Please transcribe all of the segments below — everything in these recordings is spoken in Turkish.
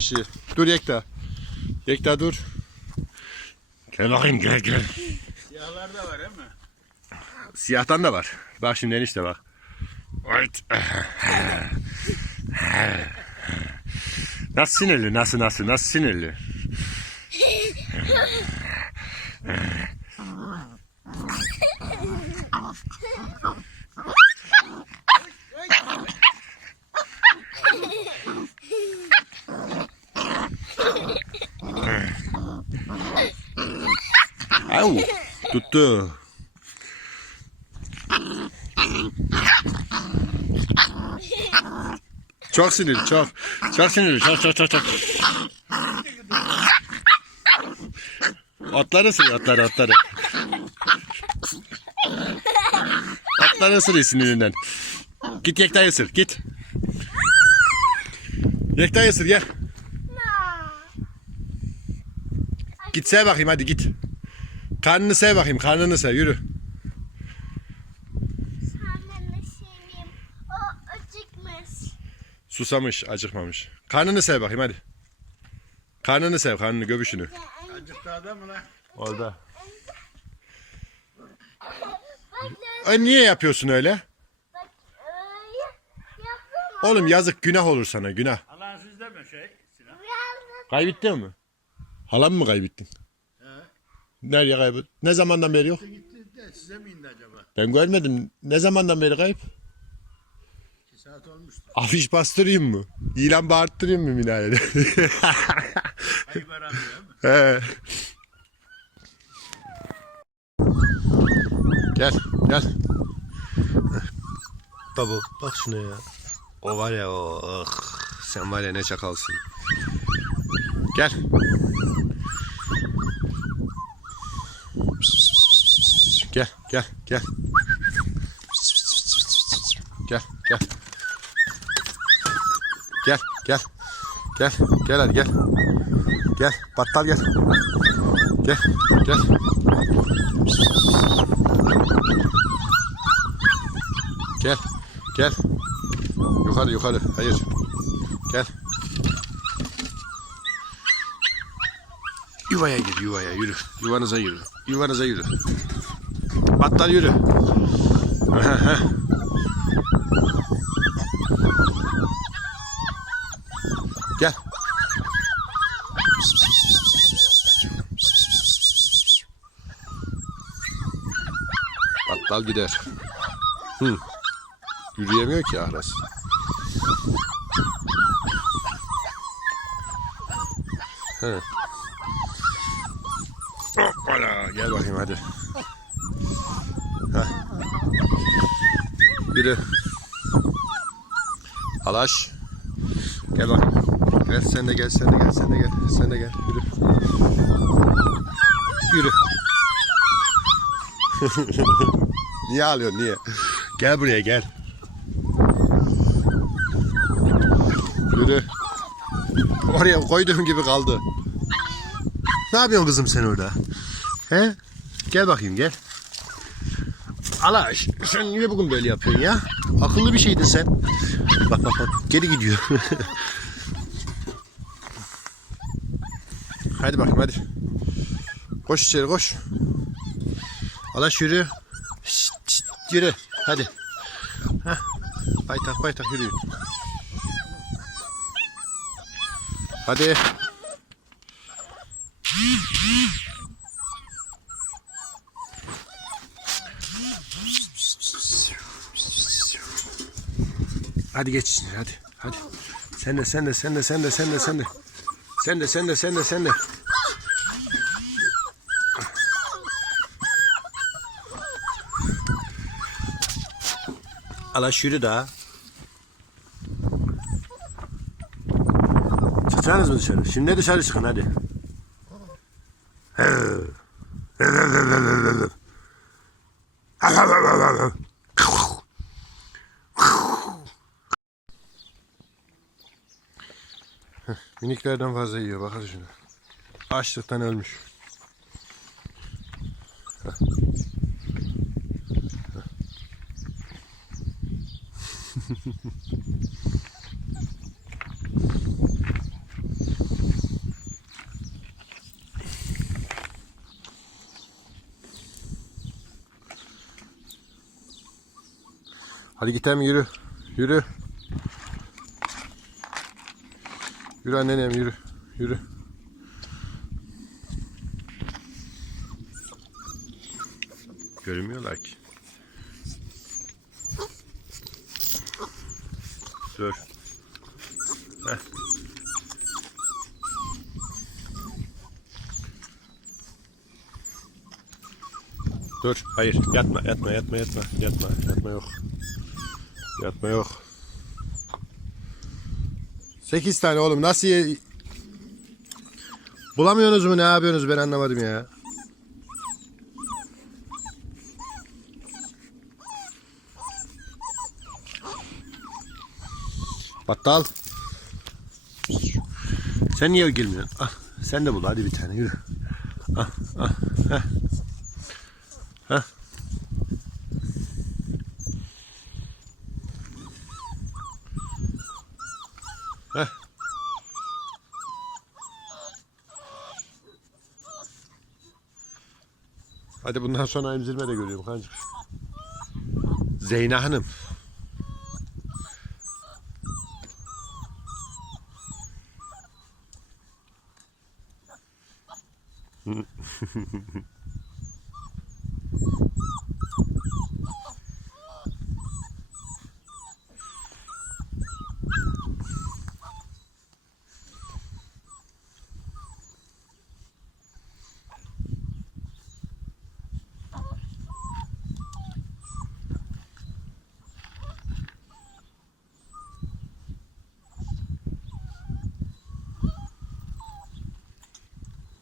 Şey, Dur Yekta. Yekta dur. Gel bakayım gel gel. Siyahlar da var değil mi? Siyahtan da var. Bak şimdi enişte bak. Nasıl sinirli? Nasıl nasıl? Nasıl sinirli? Au, tuttu. Çok sinirli, çok. Çok sinirli, çok çok çok çok. Atları ısırıyor, atları, atları. Atları ısırıyor sinirinden. Git Yekta'yı ısır, git. Yekta'yı ısır, gel. Git sev bakayım, hadi git. Karnını sev bakayım, karnını sev, yürü. Susamış, acıkmamış. Karnını sev bakayım, hadi. Karnını sev, karnını, göbüşünü. Azıcık daha da mı lan? Orada. Ay niye yapıyorsun öyle? Bak öyle yapma. Oğlum yazık günah olur sana günah. Alan sizde mi şey Kaybettin mi? Halam mı kaybettin? Nereye kaybettin? Ne zamandan beri yok? Gitti de size mi indi acaba? Ben görmedim. Ne zamandan beri kayıp? 2 saat olmuştu. Afiş bastırayım mı? İlan bağırttırayım mı minarede? Ayıp aramıyor mu? He. Gel, gel. Baba bak şuna ya. O var ya o. ah, sen var ya ne çakalsın. Gel. Gel, gel, gel. Gel, gel. Gel, gel. Gel, gel hadi gel. Gel, battal gel. Gel, gel. Gel, gel. Yukarı, yukarı. Hayır. Gel. Yuvaya gir, yuvaya yürü. Yuvanıza yürü. Yuvanıza yürü. Battal yürü. Gel. Battal gider. Hı. Yürüyemiyor ki Ahras. Hı. Hoppala. Gel bakayım hadi. Heh. Yürü. Alaş. Gel bakayım. Gel sen de gel sen de gel sen de gel. Sen de gel. Yürü. Yürü. niye ağlıyorsun niye? Gel buraya gel. Yürü. Oraya koyduğum gibi kaldı. Ne yapıyorsun kızım sen orada? He? Gel bakayım gel. Alaş sen niye bugün böyle yapıyorsun ya? Akıllı bir şeydin sen. Bak bak bak geri gidiyor. hadi bakayım hadi. Koş içeri koş. Alaş yürü. Şşt, şşt, yürü. Hadi. Heh. Paytak paytak yürü. Hadi. Hadi geç hadi hadi. Sen de sen de sen de sen de sen de sen de. Sen de sen de sen de sen de. Ala yürü daha. Çıkacaksınız mı dışarı? Şimdi dışarı çıkın hadi. Heh, miniklerden fazla yiyor bakar şuna. Açlıktan ölmüş. Heh. Hadi gidelim yürü. Yürü. Yürü annenem yürü. Yürü. Görünmüyorlar ki. Dur. Heh. Dur. Hayır. Yatma, yatma, yatma, yatma. Yatma, yatma yok. Yatma yok. Sekiz tane oğlum. Nasıl ye... Bulamıyorsunuz mu? Ne yapıyorsunuz? Ben anlamadım ya. Battal. Sen niye gelmiyorsun? Ah, sen de bul hadi bir tane yürü. Ah, ah, heh. Heh. Hadi bundan sonra emzirme de görüyorum kancık. Zeyna Hanım.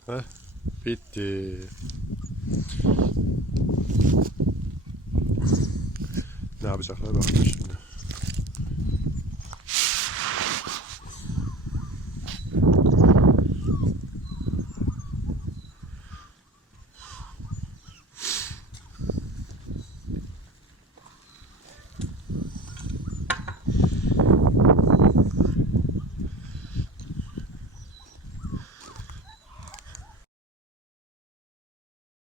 Heh, bitti. Ne yapacaklar bakalım şimdi.